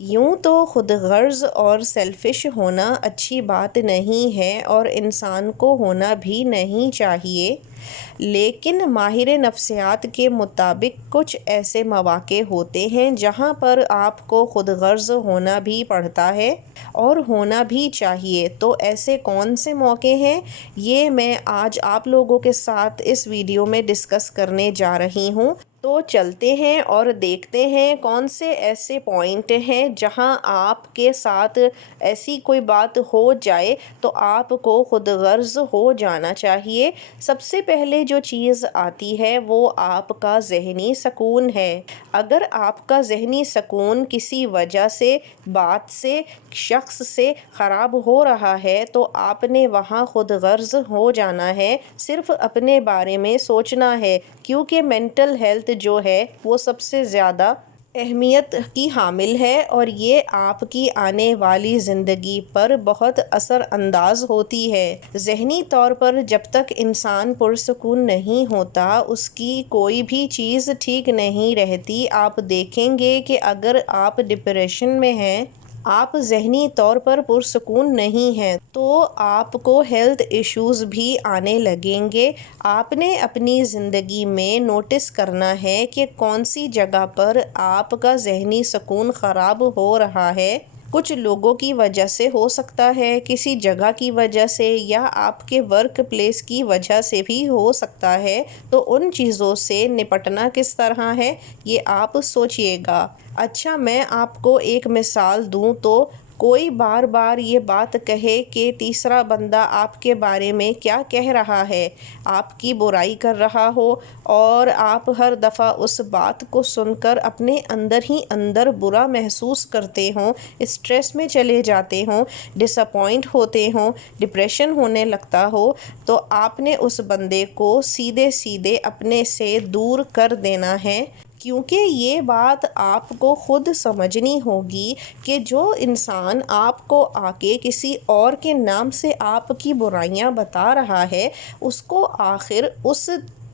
یوں تو خود غرض اور سیلفش ہونا اچھی بات نہیں ہے اور انسان کو ہونا بھی نہیں چاہیے، لیکن ماہر نفسیات کے مطابق کچھ ایسے مواقع ہوتے ہیں جہاں پر آپ کو خود غرض ہونا بھی پڑتا ہے اور ہونا بھی چاہیے۔ تو ایسے کون سے موقع ہیں، یہ میں آج آپ لوگوں کے ساتھ اس ویڈیو میں ڈسکس کرنے جا رہی ہوں۔ تو چلتے ہیں اور دیکھتے ہیں کون سے ایسے پوائنٹ ہیں جہاں آپ کے ساتھ ایسی کوئی بات ہو جائے تو آپ کو خود غرض ہو جانا چاہیے۔ سب سے پہلے جو چیز آتی ہے وہ آپ کا ذہنی سکون ہے۔ اگر آپ کا ذہنی سکون کسی وجہ سے، بات سے، شخص سے خراب ہو رہا ہے تو آپ نے وہاں خود غرض ہو جانا ہے، صرف اپنے بارے میں سوچنا ہے، کیونکہ مینٹل ہیلتھ جو ہے وہ سب سے زیادہ اہمیت کی حامل ہے اور یہ آپ کی آنے والی زندگی پر بہت اثر انداز ہوتی ہے۔ ذہنی طور پر جب تک انسان پرسکون نہیں ہوتا اس کی کوئی بھی چیز ٹھیک نہیں رہتی۔ آپ دیکھیں گے کہ اگر آپ ڈپریشن میں ہیں، آپ ذہنی طور پر پرسکون نہیں ہیں تو آپ کو ہیلتھ ایشوز بھی آنے لگیں گے۔ آپ نے اپنی زندگی میں نوٹس کرنا ہے کہ کون سی جگہ پر آپ کا ذہنی سکون خراب ہو رہا ہے۔ کچھ لوگوں کی وجہ سے ہو سکتا ہے، کسی جگہ کی وجہ سے، یا آپ کے ورک پلیس کی وجہ سے بھی ہو سکتا ہے۔ تو ان چیزوں سے نپٹنا کس طرح ہے یہ آپ سوچئے گا۔ اچھا، میں آپ کو ایک مثال دوں تو کوئی بار بار یہ بات کہے کہ تیسرا بندہ آپ کے بارے میں کیا کہہ رہا ہے، آپ کی برائی کر رہا ہو اور آپ ہر دفعہ اس بات کو سن کر اپنے اندر ہی اندر برا محسوس کرتے ہوں، اسٹریس میں چلے جاتے ہوں، ڈس اپوائنٹ ہوتے ہوں، ڈپریشن ہونے لگتا ہو، تو آپ نے اس بندے کو سیدھے سیدھے اپنے سے دور کر دینا ہے، کیونکہ یہ بات آپ کو خود سمجھنی ہوگی کہ جو انسان آپ کو آ کے کسی اور کے نام سے آپ کی برائیاں بتا رہا ہے، اس کو آخر اس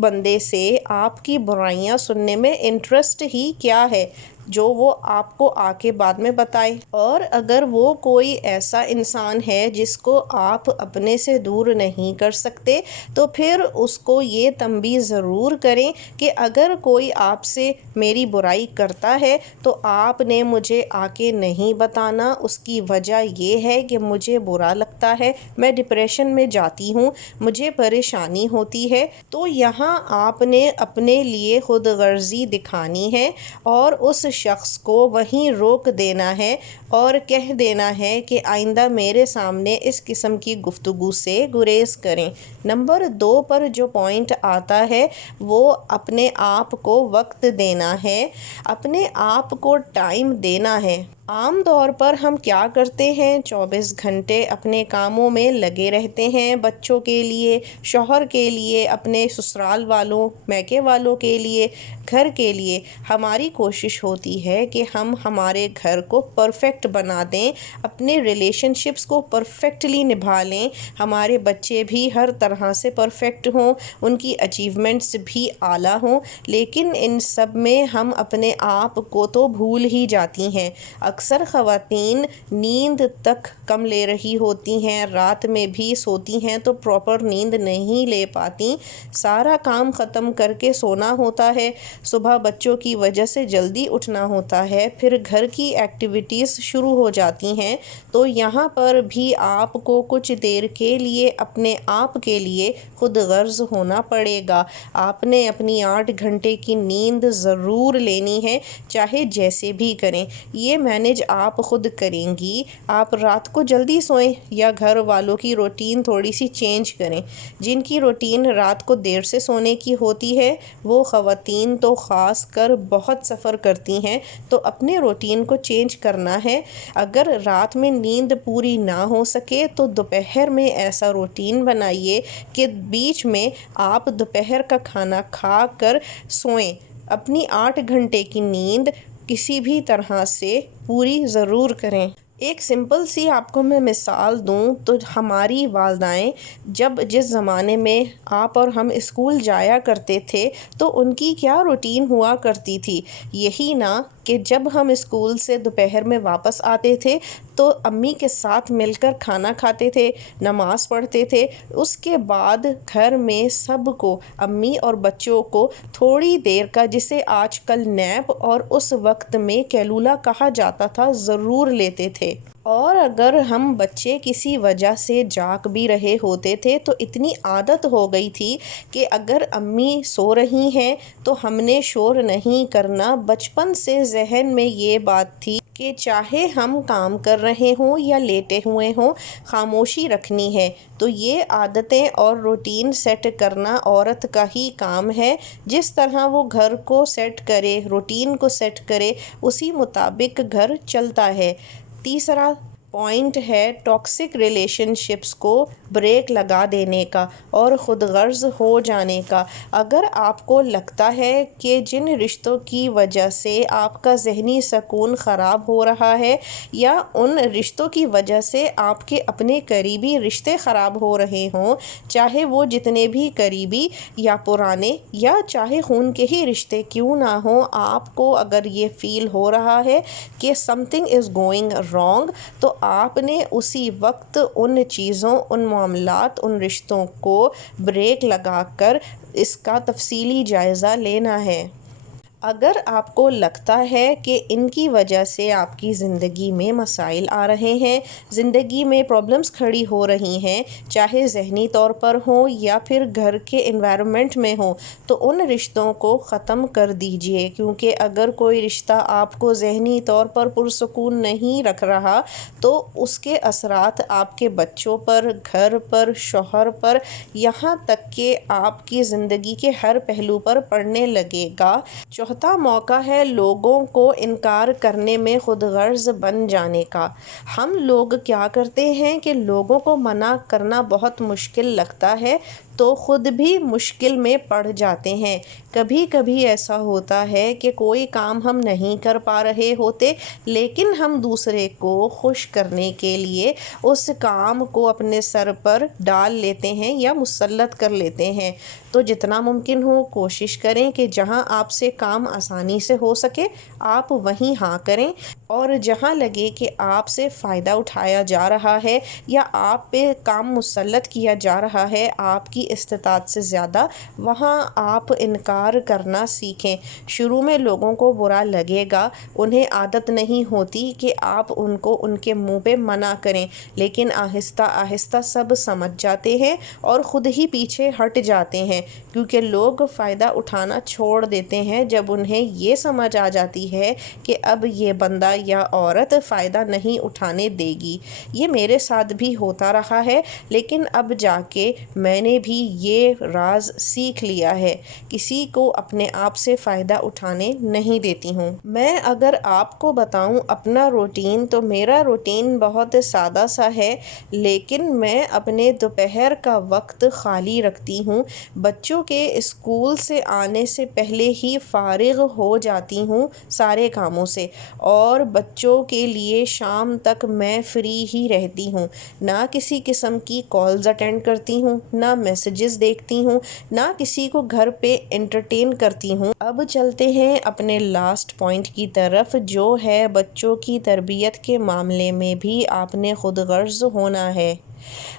بندے سے آپ کی برائیاں سننے میں انٹرسٹ ہی کیا ہے جو وہ آپ کو آ کے بعد میں بتائے۔ اور اگر وہ کوئی ایسا انسان ہے جس کو آپ اپنے سے دور نہیں کر سکتے تو پھر اس کو یہ تنبیہ ضرور کریں کہ اگر کوئی آپ سے میری برائی کرتا ہے تو آپ نے مجھے آ کے نہیں بتانا، اس کی وجہ یہ ہے کہ مجھے برا لگتا ہے، میں ڈپریشن میں جاتی ہوں، مجھے پریشانی ہوتی ہے۔ تو یہاں آپ نے اپنے لیے خود غرضی دکھانی ہے اور اس شخص کو وہیں روک دینا ہے اور کہہ دینا ہے کہ آئندہ میرے سامنے اس قسم کی گفتگو سے گریز کریں۔ نمبر 2 پر جو پوائنٹ آتا ہے وہ اپنے آپ کو وقت دینا ہے، اپنے آپ کو ٹائم دینا ہے۔ عام طور پر ہم کیا کرتے ہیں، 24 گھنٹے اپنے کاموں میں لگے رہتے ہیں، بچوں کے لیے، شوہر کے لیے، اپنے سسرال والوں، میکے والوں کے لیے، گھر کے لیے۔ ہماری کوشش ہوتی ہے کہ ہم ہمارے گھر کو پرفیکٹ بنا دیں، اپنے ریلیشن شپس کو پرفیکٹلی نبھا لیں، ہمارے بچے بھی ہر طرح سے پرفیکٹ ہوں، ان کی اچیومنٹس بھی اعلیٰ ہوں، لیکن ان سب میں ہم اپنے آپ کو تو بھول ہی جاتی ہیں۔ اکثر خواتین نیند تک کم لے رہی ہوتی ہیں، رات میں بھی سوتی ہیں تو پراپر نیند نہیں لے پاتی، سارا کام ختم کر کے سونا ہوتا ہے، صبح بچوں کی وجہ سے جلدی اٹھنا ہوتا ہے، پھر گھر کی ایکٹیویٹیز شروع ہو جاتی ہیں۔ تو یہاں پر بھی آپ کو کچھ دیر کے لیے اپنے آپ کے لیے خود غرض ہونا پڑے گا۔ آپ نے اپنی 8 گھنٹے کی نیند ضرور لینی ہے، چاہے جیسے بھی کریں۔ یہ مینیج آپ خود کریں گی۔ آپ رات کو جلدی سوئیں یا گھر والوں کی روٹین تھوڑی سی چینج کریں۔ جن کی روٹین رات کو دیر سے سونے کی ہوتی ہے وہ خواتین تو خاص کر بہت سفر کرتی ہیں، تو اپنے روٹین کو چینج کرنا ہے۔ اگر رات میں نیند پوری نہ ہو سکے تو دوپہر میں ایسا روٹین بنائیے کہ بیچ میں آپ دوپہر کا کھانا کھا کر سوئیں۔ اپنی 8 گھنٹے کی نیند کسی بھی طرح سے پوری ضرور کریں۔ ایک سمپل سی آپ کو میں مثال دوں تو ہماری والدائیں جب جس زمانے میں آپ اور ہم اسکول جایا کرتے تھے تو ان کی کیا روٹین ہوا کرتی تھی، یہی نا کہ جب ہم اسکول سے دوپہر میں واپس آتے تھے تو امی کے ساتھ مل کر کھانا کھاتے تھے، نماز پڑھتے تھے، اس کے بعد گھر میں سب کو، امی اور بچوں کو تھوڑی دیر کا، جسے آج کل نیپ اور اس وقت میں کیلولا کہا جاتا تھا، ضرور لیتے تھے۔ اور اگر ہم بچے کسی وجہ سے جاگ بھی رہے ہوتے تھے تو اتنی عادت ہو گئی تھی کہ اگر امی سو رہی ہیں تو ہم نے شور نہیں کرنا۔ بچپن سے ذہن میں یہ بات تھی کہ چاہے ہم کام کر رہے ہوں یا لیٹے ہوئے ہوں، خاموشی رکھنی ہے۔ تو یہ عادتیں اور روٹین سیٹ کرنا عورت کا ہی کام ہے۔ جس طرح وہ گھر کو سیٹ کرے، روٹین کو سیٹ کرے، اسی مطابق گھر چلتا ہے۔ تیسرا پوائنٹ ہے ٹاکسک ریلیشن شپس کو بریک لگا دینے کا اور خود غرض ہو جانے کا۔ اگر آپ کو لگتا ہے کہ جن رشتوں کی وجہ سے آپ کا ذہنی سکون خراب ہو رہا ہے یا ان رشتوں کی وجہ سے آپ کے اپنے قریبی رشتے خراب ہو رہے ہوں، چاہے وہ جتنے بھی قریبی یا پرانے یا چاہے خون کے ہی رشتے کیوں نہ ہوں، آپ کو اگر یہ فیل ہو رہا ہے کہ some thing is going wrong, تو آپ نے اسی وقت ان چیزوں، ان معاملات، ان رشتوں کو بریک لگا کر اس کا تفصیلی جائزہ لینا ہے۔ اگر آپ کو لگتا ہے کہ ان کی وجہ سے آپ کی زندگی میں مسائل آ رہے ہیں، زندگی میں پرابلمز کھڑی ہو رہی ہیں، چاہے ذہنی طور پر ہوں یا پھر گھر کے انوائرمنٹ میں ہوں، تو ان رشتوں کو ختم کر دیجئے، کیونکہ اگر کوئی رشتہ آپ کو ذہنی طور پر پرسکون نہیں رکھ رہا تو اس کے اثرات آپ کے بچوں پر، گھر پر، شوہر پر، یہاں تک کہ آپ کی زندگی کے ہر پہلو پر پڑنے لگے گا۔ چوتھا موقع ہے لوگوں کو انکار کرنے میں خود غرض بن جانے کا۔ ہم لوگ کیا کرتے ہیں کہ لوگوں کو منع کرنا بہت مشکل لگتا ہے تو خود بھی مشکل میں پڑ جاتے ہیں۔ کبھی کبھی ایسا ہوتا ہے کہ کوئی کام ہم نہیں کر پا رہے ہوتے لیکن ہم دوسرے کو خوش کرنے کے لیے اس کام کو اپنے سر پر ڈال لیتے ہیں یا مسلط کر لیتے ہیں۔ تو جتنا ممکن ہو کوشش کریں کہ جہاں آپ سے کام آسانی سے ہو سکے آپ وہیں ہاں کریں، اور جہاں لگے کہ آپ سے فائدہ اٹھایا جا رہا ہے یا آپ پہ کام مسلط کیا جا رہا ہے آپ کی استطاعت سے زیادہ، وہاں آپ انکار کرنا سیکھیں۔ شروع میں لوگوں کو برا لگے گا، انہیں عادت نہیں ہوتی کہ آپ ان کو ان کے منہ پہ منع کریں، لیکن آہستہ آہستہ سب سمجھ جاتے ہیں اور خود ہی پیچھے ہٹ جاتے ہیں، کیونکہ لوگ فائدہ اٹھانا چھوڑ دیتے ہیں جب انہیں یہ سمجھ آ جاتی ہے کہ اب یہ بندہ یا عورت فائدہ نہیں اٹھانے دے گی۔ یہ میرے ساتھ بھی ہوتا رہا ہے، لیکن اب جا کے میں نے بھی یہ راز سیکھ لیا ہے، کسی کو اپنے آپ سے فائدہ اٹھانے نہیں دیتی ہوں۔ میں اگر آپ کو بتاؤں اپنا روٹین تو میرا روٹین بہت سادہ سا ہے، لیکن میں اپنے دوپہر کا وقت خالی رکھتی ہوں۔ بچوں کے اسکول سے آنے سے پہلے ہی فارغ ہو جاتی ہوں سارے کاموں سے، اور بچوں کے لیے شام تک میں فری ہی رہتی ہوں۔ نہ کسی قسم کی کالز اٹینڈ کرتی ہوں، نہ میسیجز دیکھتی ہوں، نہ کسی کو گھر پہ انٹرٹین کرتی ہوں۔ اب چلتے ہیں اپنے لاسٹ پوائنٹ کی طرف، جو ہے بچوں کی تربیت کے معاملے میں بھی آپ نے خود غرض ہونا ہے۔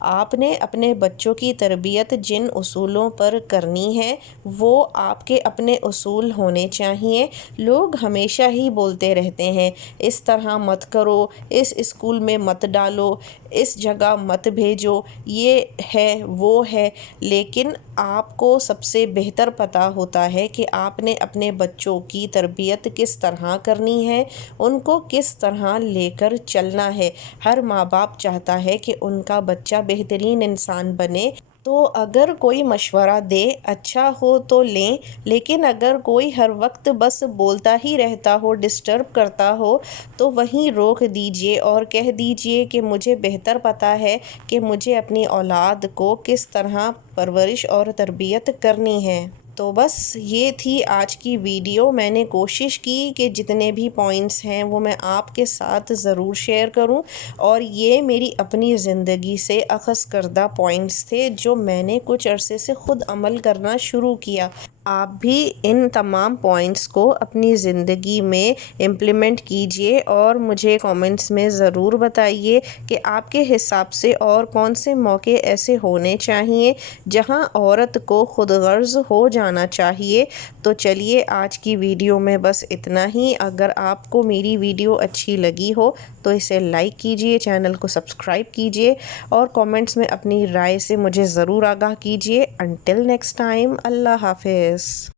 آپ نے اپنے بچوں کی تربیت جن اصولوں پر کرنی ہے وہ آپ کے اپنے اصول ہونے چاہیے۔ لوگ ہمیشہ ہی بولتے رہتے ہیں اس طرح مت کرو، اس اسکول میں مت ڈالو، اس جگہ مت بھیجو، یہ ہے وہ ہے، لیکن آپ کو سب سے بہتر پتہ ہوتا ہے کہ آپ نے اپنے بچوں کی تربیت کس طرح کرنی ہے، ان کو کس طرح لے کر چلنا ہے۔ ہر ماں باپ چاہتا ہے کہ ان کا بچہ بہترین انسان بنے، تو اگر کوئی مشورہ دے اچھا ہو تو لیں، لیکن اگر کوئی ہر وقت بس بولتا ہی رہتا ہو، ڈسٹرب کرتا ہو، تو وہیں روک دیجئے اور کہہ دیجئے کہ مجھے بہتر پتہ ہے کہ مجھے اپنی اولاد کو کس طرح پرورش اور تربیت کرنی ہے۔ تو بس یہ تھی آج کی ویڈیو۔ میں نے کوشش کی کہ جتنے بھی پوائنٹس ہیں وہ میں آپ کے ساتھ ضرور شیئر کروں، اور یہ میری اپنی زندگی سے اخذ کردہ پوائنٹس تھے جو میں نے کچھ عرصے سے خود عمل کرنا شروع کیا۔ آپ بھی ان تمام پوائنٹس کو اپنی زندگی میں امپلیمنٹ کیجئے اور مجھے کامنٹس میں ضرور بتائیے کہ آپ کے حساب سے اور کون سے موقع ایسے ہونے چاہیے جہاں عورت کو خود غرض ہو جانا چاہیے۔ تو چلیے آج کی ویڈیو میں بس اتنا ہی۔ اگر آپ کو میری ویڈیو اچھی لگی ہو تو اسے لائک کیجئے، چینل کو سبسکرائب کیجئے اور کامنٹس میں اپنی رائے سے مجھے ضرور آگاہ کیجئے۔ انٹل نیکسٹ ٹائم، اللہ حافظ۔